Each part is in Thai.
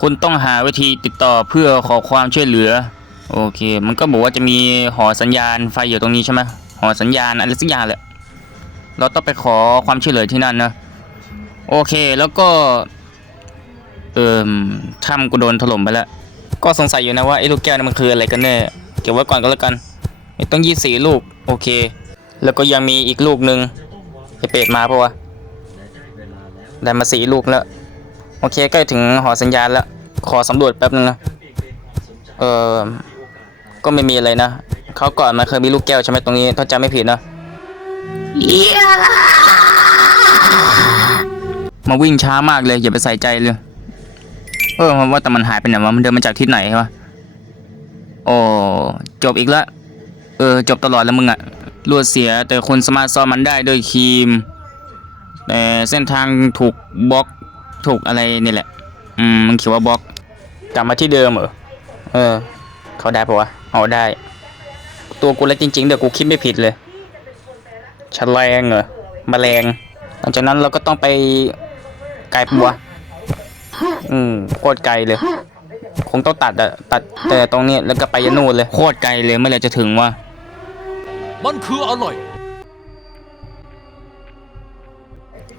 คุณต้องหาวิธีติดต่อเพื่อขอความช่วยเหลือ โอเค มันก็บอกว่าจะมีหอสัญญาณไฟอยู่ตรงนี้ใช่ไหมหอสัญญาณอะไรสักอย่างแหละ เราต้องไปขอความช่วยเหลือที่นั่นนะโอเคแล้วก็ เอ่มถ้ำกูโดนถล่มไปแล้ว ก็สงสัยอยู่นะว่าไอ้ลูกแก้วนี่มันคืออะไรกันแน่เก็บไว้ก่อนก็แล้วกันต้องยี่สี่ลูก โอเค แล้วก็ยังมีอีกลูกหนึ่งไอ้เป็ดมาปะวะได้มาสี่ลูกแล้ว โอเคใกล้ถึงหอสัญญาณแล้ว ขอสำรวจแป๊บนึงนะเออก็ไม่มีอะไรนะเขาวก่อนมันเคยมีลูกแก้วใช่ไหมตรงนี้ถ้าจำไม่ผิดนะมาวิ่งช้ามากเลยอย่าไปใส่ใจเลย เออว่าแต่มันหายไปไหนวะมันเดินมาจากที่ไหนวะโอ้จบอีกแล้วเออจบตลอดแล้วมึงอะรวดเสียแต่คุณสามารถซ่อมมันได้โดวยครีม แต่เส้นทางถูกบล็อก ถูกอะไรนี่แหละ อืมมันเขียนว่าบล็อกกลับมาที่เดิมเหรอเออ เขาได้ปะวะเอาได้ ตัวกูเล็กจริงๆเดี๋ยวกูคิดไม่ผิดเลยแฉลงเหรอแมลงหลังจากนั้นเราก็ต้องไปไกลปะวะอืมโคตรไกลเลย คงต้องตัดอะตัดแต่ตรงนี้แล้วก็ไปยันนู่นเลยโคตรไกลเลยเมื่อไหรจะถึงวะมันคืออร่อย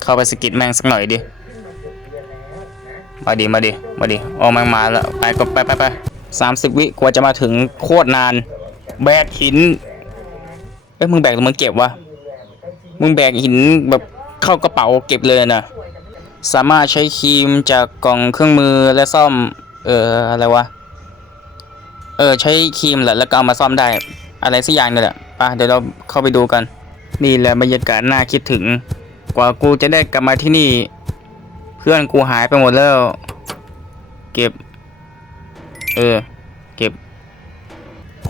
เข้าไปสกิดแม่งสักหน่อยดิ มาดิมาดิมาดิออกแม่งมาแล้วไปก็ไปไปไปสามสิบวิกว่าจะมาถึงโคตรนาน แบกหินเอ้ยมึงแบกหรือมึงเก็บวะมึงแบกหินแบบเข้ากระเป๋าเก็บเลยนะสามารถใช้ครีมจากกล่องเครื่องมือและซ่อม เอ่ออะไรวะเออใช้ครีมแหละแล้วก็เอามาซ่อมได้ อะไรสักอย่างนี่แหละไปเดี๋ยวเราเข้าไปดูกัน นี่แหละบรรยากาศน่าคิดถึง กว่ากูจะได้กลับมาที่นี่เพื่อนกูหายไปหมดแล้ว เก็บ เออ เก็บ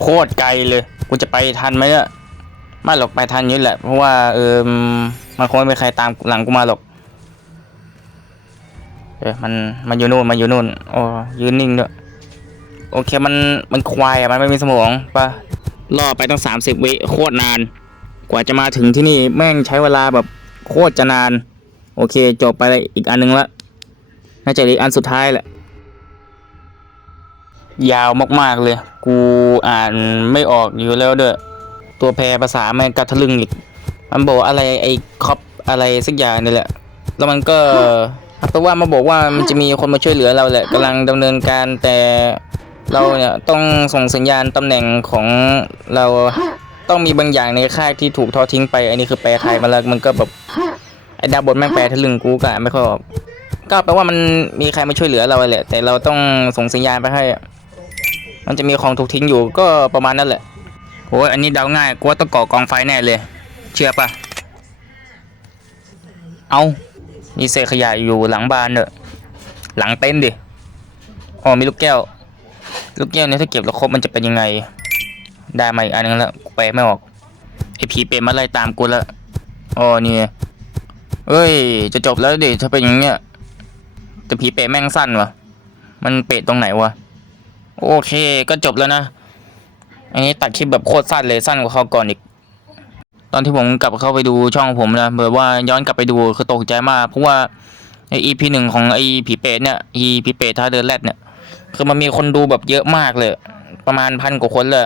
โคตรไกลเลย กูจะไปทันไหมเนี่ยไม่หรอกไปทันอยุ่แหละ เพราะว่าเออมันคงไม่มีใครตามหลังกูมาหรอก เออมันมันอยู่นู่นมันอยู่นู่นโอ้ยืนนิ่งด้วยโอเคมันมันควายอะมันไม่มีสมองปะล่อไปตั้งสามสิบวิโคตรนาน กว่าจะมาถึงที่นี่แม่งใช้เวลาแบบโคตรจะนาน โอเค จบไปเลยอีกอันหนึงละน่าจะอีกอันสุดท้ายแหละ ยาวมากๆเลย กูอ่านไม่ออกอยู่แล้วเด้อตัวแปลภาษาแม่งกระทะลึงอีก มันบอกอะไรไอ้คอปอะไรสักอย่างนี่แหละ แล้วมันก็เพราะว่ามาบอกว่ามันจะมีคนมาช่วยเหลือเราแหละกำลังดำเนินการแต่เราเนี่ยต้องส่งสัญญาณตำแหน่งของเราต้องมีบางอย่างในค่ายที่ถูกทอดทิ้งไป อันนี้คือแปลไทยมาแล้วมันก็แบบ ดาวบทแม่งแปลทะลึงกูก็ไม่ค่อยออกก็แปลว่ามันมีใครมาช่วยเหลือเราแหละ แต่เราต้องส่งสัญญาณไปให้ มันจะมีของถูกทิ้งอยู่ก็ประมาณนั้นแหละโอ้ยอันนี้เดาง่ายกูว่าต้องก่อกองไฟแน่เลย เชื่อปะเอามีเศษขยะอยู่หลังบ้านเนอะหลังเต็นท์ดิอ๋อมีลูกแก้ว ลูกแก้วเนี่ยถ้าเก็บแล้วครบมันจะเป็นยังไง ได้มาอีกอันนึงแล้วกูแปลไม่ออกไอผีเปรตมาไล่ตามกูแล้วอ๋อนี่ เอ้ย จะจบแล้วดิถ้าเป็นอย่างเงี้ยแต่ผีเปรตแม่งสั้นวะมันเปรตตรงไหนวะ โอเคก็จบแล้วนะ อันนี้ตัดคลิปแบบโคตรสั้นเลยสั้นกว่าเขาก่อนอีก ตอนที่ผมกลับเข้าไปดูช่องผมนะแบบว่าย้อนกลับไปดูคือตกใจมากเพราะว่าไอ EP หนึ่งของไอผีเปรตเนี่ยอีผีเปรตท่าเดินแรดเนี่ยคือมันมีคนดูแบบเยอะมากเลย ประมาณพันกว่าคนเลย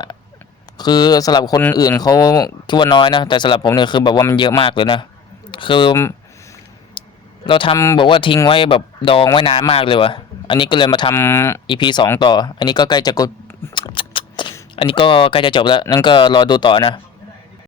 คือสำหรับคนอื่นเขาคิดว่าน้อยนะแต่สำหรับผมเนี่ยคือแบบว่ามันเยอะมากเลยนะคือ เราทำแบบว่าทิ้งไว้แบบดองไว้นานมากเลยวะอันนี้ก็เลยมาทำ EP สองต่อ อันนี้ก็ใกล้จะกด อันนี้ก็ใกล้จะจบแล้ว นั่นก็รอดูต่อนะ